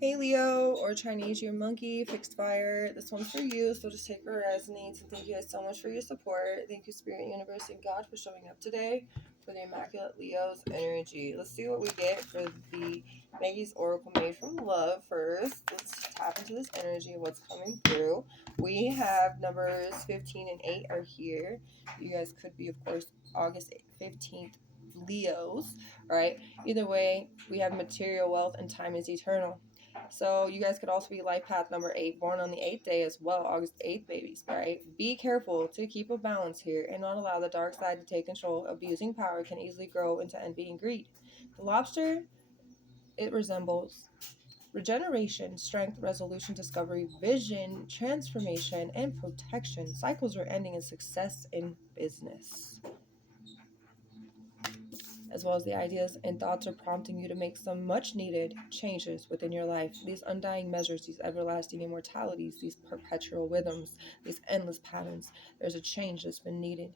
Hey Leo, or Chinese your monkey, fixed fire. This one's for you, so just take where it resonates. And thank you guys so much for your support. Thank you, Spirit, Universe, and God for showing up today for the Immaculate Leo's energy. Let's see what we get for the Maggie's Oracle Made from Love first. Let's tap into this energy of what's coming through. We have numbers 15 and 8 are here. You guys could be, of course, August 15th Leos, right? Either way, we have material wealth and time is eternal. So you guys could also be life path number 8, born on the 8th day as well, August 8th babies, right? Be careful to keep a balance here and not allow the dark side to take control. Abusing power can easily grow into envy and greed. The lobster, it resembles regeneration, strength, resolution, discovery, vision, transformation, and protection. Cycles are ending in success in business, as well as the ideas and thoughts are prompting you to make some much needed changes within your life. These undying measures, these everlasting immortalities, these perpetual rhythms, these endless patterns. There's a change that's been needed.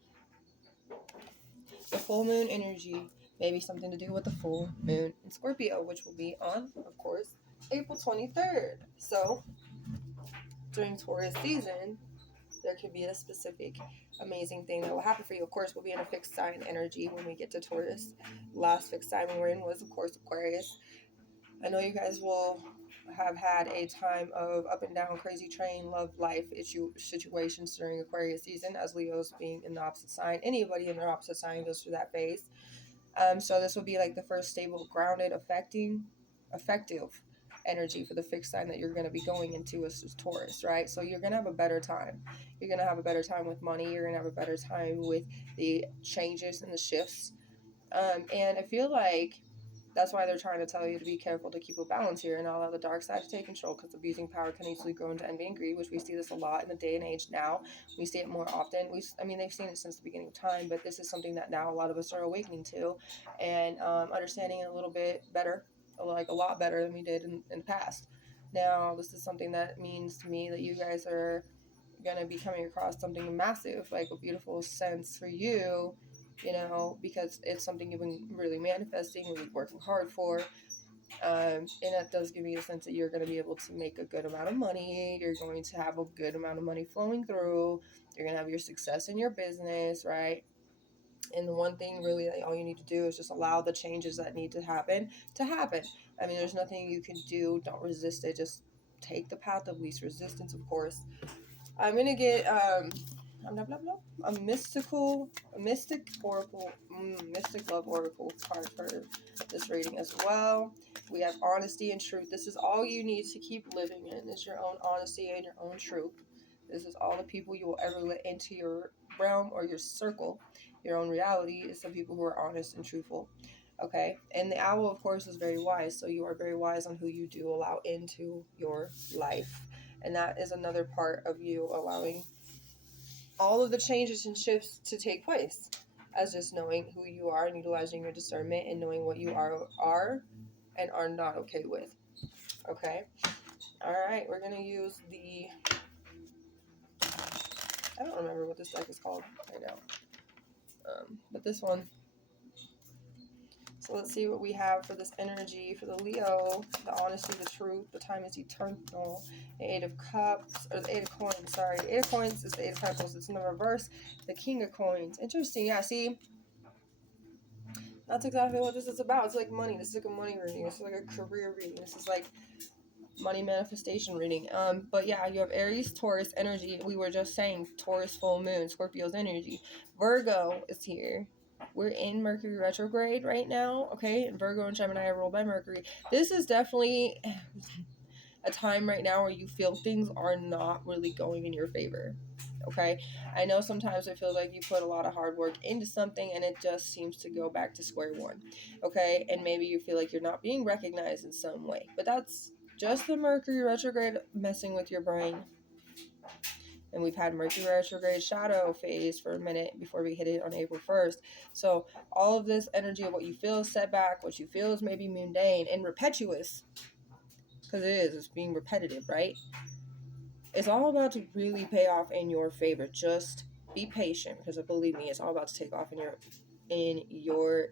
The full moon energy may be something to do with the full moon in Scorpio, which will be on, of course, April 23rd. So during Taurus season, there could be a specific amazing thing that will happen for you. Of course, we'll be in a fixed sign energy when we get to Taurus. Last fixed sign we were in was, of course, Aquarius. I know you guys will have had a time of up and down, crazy train, love life issue situations during Aquarius season, as Leo's being in the opposite sign. Anybody in their opposite sign goes through that phase. So this will be like the first stable, grounded, effective energy for the fixed sign that you're going to be going into is Taurus, right? So you're going to have a better time. You're going to have a better time with money. You're going to have a better time with the changes and the shifts. And I feel like that's why they're trying to tell you to be careful to keep a balance here and not allow the dark side to take control, because abusing power can easily grow into envy and greed, which we see this a lot in the day and age now. We see it more often. They've seen it since the beginning of time, but this is something that now a lot of us are awakening to and understanding it a little bit better, like a lot better than we did in the past. Now, this is something that means to me that you guys are going to be coming across something massive, like a beautiful sense for you, because it's something you've been really manifesting, really working hard for. And that does give me a sense that you're going to be able to make a good amount of money. You're going to have a good amount of money flowing through. You're going to have your success in your business, right? And the one thing really that all you need to do is just allow the changes that need to happen. I mean, there's nothing you can do. Don't resist it. Just take the path of least resistance, of course. I'm going to get a mystic love oracle card for this reading as well. We have honesty and truth. This is all you need to keep living in, is your own honesty and your own truth. This is all the people you will ever let into your realm or your circle. Your own reality is some people who are honest and truthful. Okay, and the owl, of course, is very wise, so you are very wise on who you do allow into your life. And that is another part of you allowing all of the changes and shifts to take place, as just knowing who you are and utilizing your discernment and knowing what you are and are not okay with. Okay, all right, we're gonna use the, I don't remember what this deck is called right now, but this one. So let's see what we have for this energy for the Leo. The honesty, the truth, the time is eternal. The Eight of Cups, or the Eight of Coins, sorry. The Eight of Coins is the Eight of Pentacles. It's in the reverse. The King of Coins. Interesting. Yeah, see? That's exactly what this is about. It's like money. This is like a money reading. This is like a career reading. This is like money manifestation reading. But yeah, you have Aries, Taurus energy. We were just saying Taurus full moon, Scorpio's energy. Virgo is here. We're in Mercury retrograde right now, okay? And Virgo and Gemini are ruled by Mercury. This is definitely a time right now where you feel things are not really going in your favor, okay? I know sometimes it feels like you put a lot of hard work into something and it just seems to go back to square one, okay? And maybe you feel like you're not being recognized in some way, but that's just the Mercury retrograde messing with your brain. And we've had Mercury retrograde shadow phase for a minute before we hit it on April 1st. So all of this energy of what you feel is setback, what you feel is maybe mundane and repetitious, because it's being repetitive, right? It's all about to really pay off in your favor. Just be patient, because believe me, it's all about to take off in your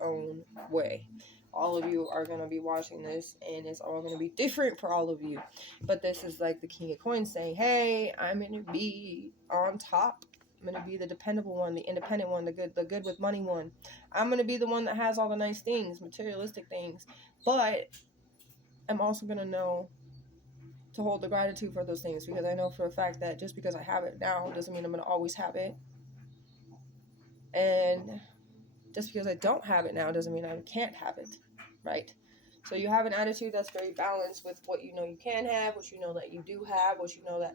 own way. all of you are going to be watching this, and it's all going to be different for all of you. But this is like the King of Coins saying, hey, I'm going to be on top. I'm going to be the dependable one, the independent one, the good with money one. I'm going to be the one that has all the nice things, materialistic things. But I'm also going to know to hold the gratitude for those things, because I know for a fact that just because I have it now doesn't mean I'm going to always have it. And just because I don't have it now doesn't mean I can't have it, right? So you have an attitude that's very balanced with what you know you can have, what you know that you do have, what you know that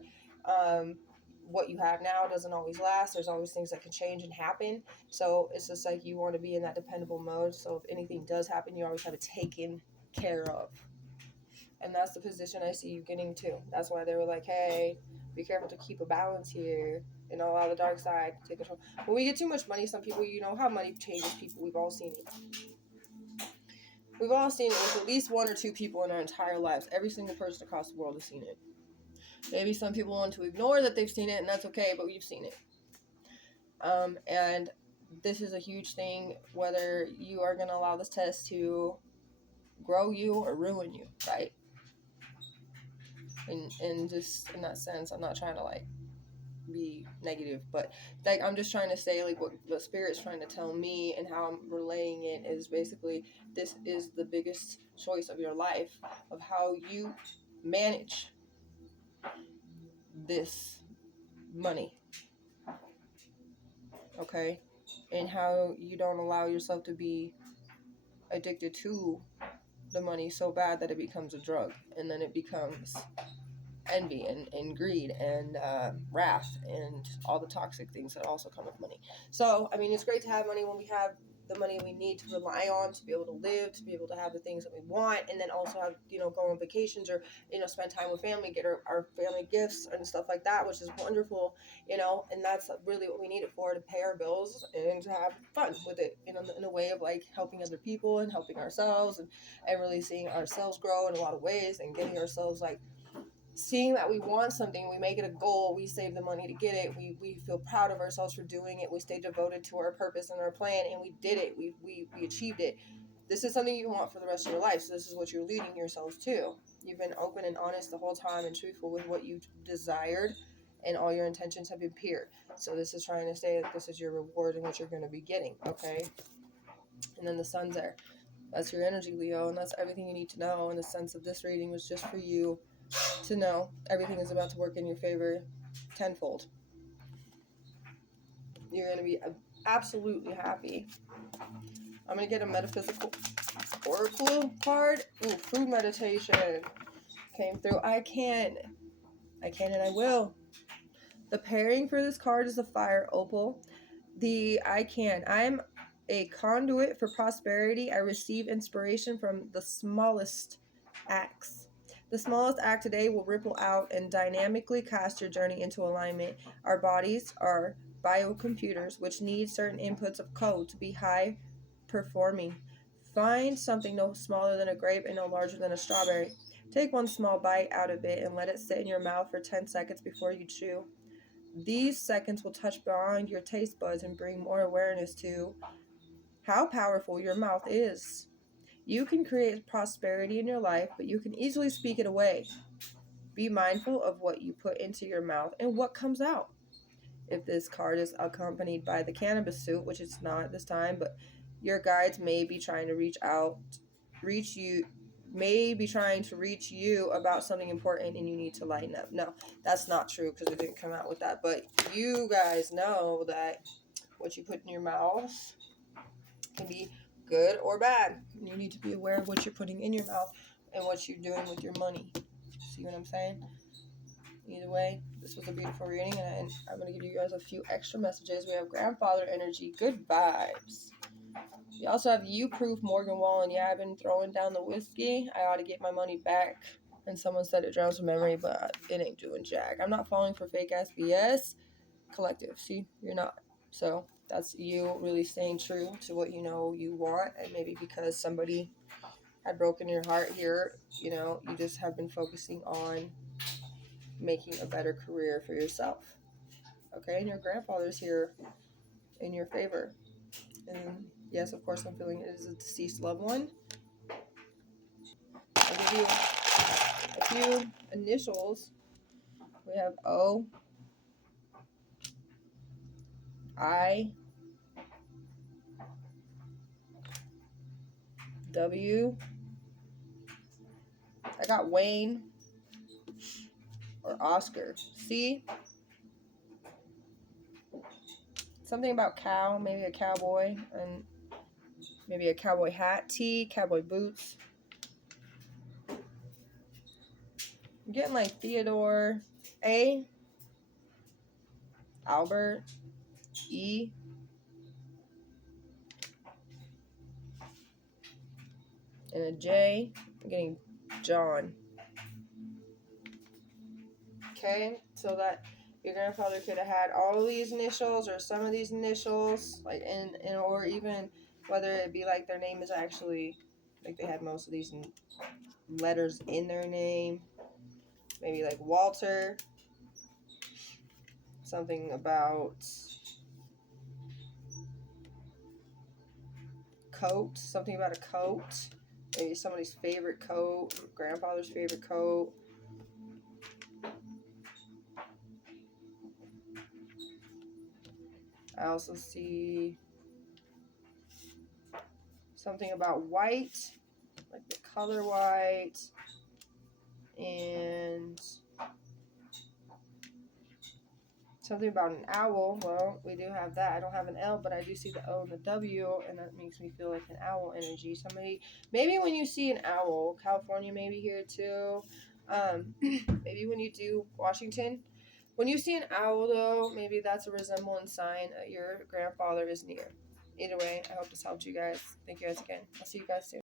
what you have now doesn't always last. There's always things that can change and happen. So it's just like you want to be in that dependable mode. So if anything does happen, you always have it taken care of. And that's the position I see you getting to. That's why they were like, hey, be careful to keep a balance here. And allow the dark side to take control. When we get too much money, some people, you know how money changes people. We've all seen it. We've all seen it with at least one or two people in our entire lives. Every single person across the world has seen it. Maybe some people want to ignore that they've seen it, and that's okay, but we've seen it. And this is a huge thing, whether you are going to allow this test to grow you or ruin you, right? And just in that sense, I'm not trying to like be negative, but like I'm just trying to say like what Spirit's trying to tell me and how I'm relaying it is basically this is the biggest choice of your life, of how you manage this money, okay, and how you don't allow yourself to be addicted to the money so bad that it becomes a drug, and then it becomes envy and greed and wrath and all the toxic things that also come with money. So, I mean, it's great to have money when we have the money we need to rely on to be able to live, to be able to have the things that we want, and then also have, you know, go on vacations or, you know, spend time with family, get our family gifts and stuff like that, which is wonderful, you know, and that's really what we need it for, to pay our bills and to have fun with it, you know, in a way of like helping other people and helping ourselves and really seeing ourselves grow in a lot of ways and getting ourselves like seeing that we want something, we make it a goal, we save the money to get it, we feel proud of ourselves for doing it, we stay devoted to our purpose and our plan, and we did it, we achieved it. This is something you want for the rest of your life, so this is what you're leading yourselves to. You've been open and honest the whole time and truthful with what you desired, and all your intentions have been pure. So this is trying to say that this is your reward and what you're going to be getting, okay? And then the sun's there. That's your energy, Leo, and that's everything you need to know. In the sense of this reading was just for you to know everything is about to work in your favor tenfold. You're going to be absolutely happy. I'm going to get a metaphysical oracle card. Ooh, food meditation came through. I can and I will. The pairing for this card is the fire opal. I'm a conduit for prosperity. I receive inspiration from the smallest acts. The smallest act today will ripple out and dynamically cast your journey into alignment. Our bodies are biocomputers, which need certain inputs of code to be high performing. Find something no smaller than a grape and no larger than a strawberry. Take one small bite out of it and let it sit in your mouth for 10 seconds before you chew. These seconds will touch beyond your taste buds and bring more awareness to how powerful your mouth is. You can create prosperity in your life, but you can easily speak it away. Be mindful of what you put into your mouth and what comes out. If this card is accompanied by the cannabis suit, which it's not this time, but your guides may be trying to reach you about something important and you need to lighten up. No, that's not true because it didn't come out with that. But you guys know that what you put in your mouth can be good or bad. You need to be aware of what you're putting in your mouth and what you're doing with your money. See what I'm saying? Either way, this was a beautiful reading, and I'm going to give you guys a few extra messages. We have grandfather energy, good vibes. We also have you proof Morgan Wallen. Yeah, I've been throwing down the whiskey. I ought to get my money back. And someone said it drowns a memory, but it ain't doing jack. I'm not falling for fake ass BS. Collective. See, you're not. So that's you really staying true to what you know you want, and maybe because somebody had broken your heart here, you know, you just have been focusing on making a better career for yourself. Okay, and your grandfather's here in your favor. And yes, of course, I'm feeling it is a deceased loved one. do a few initials. We have O, I, W. I got Wayne or Oscar. C. Something about cow, maybe a cowboy, and maybe a cowboy hat. T. Cowboy boots. I'm getting like Theodore. A. Albert. E. And a J. I'm getting John. Okay, so that your grandfather could have had all of these initials or some of these initials, like or even whether it be like their name is actually like they had most of these letters in their name. Maybe like Walter. Something about coat. Something about a coat. Maybe somebody's favorite coat. Grandfather's favorite coat. I also see something about white, like the color white, and something about an owl. Well, we do have that. I don't have an L, but I do see the O and the W, and that makes me feel like an owl energy. Somebody, maybe when you see an owl, California maybe here too, maybe when you do Washington, when you see an owl though, maybe that's a resemblance sign that your grandfather is near. Either way, I hope this helped you guys. Thank you guys again. I'll see you guys soon.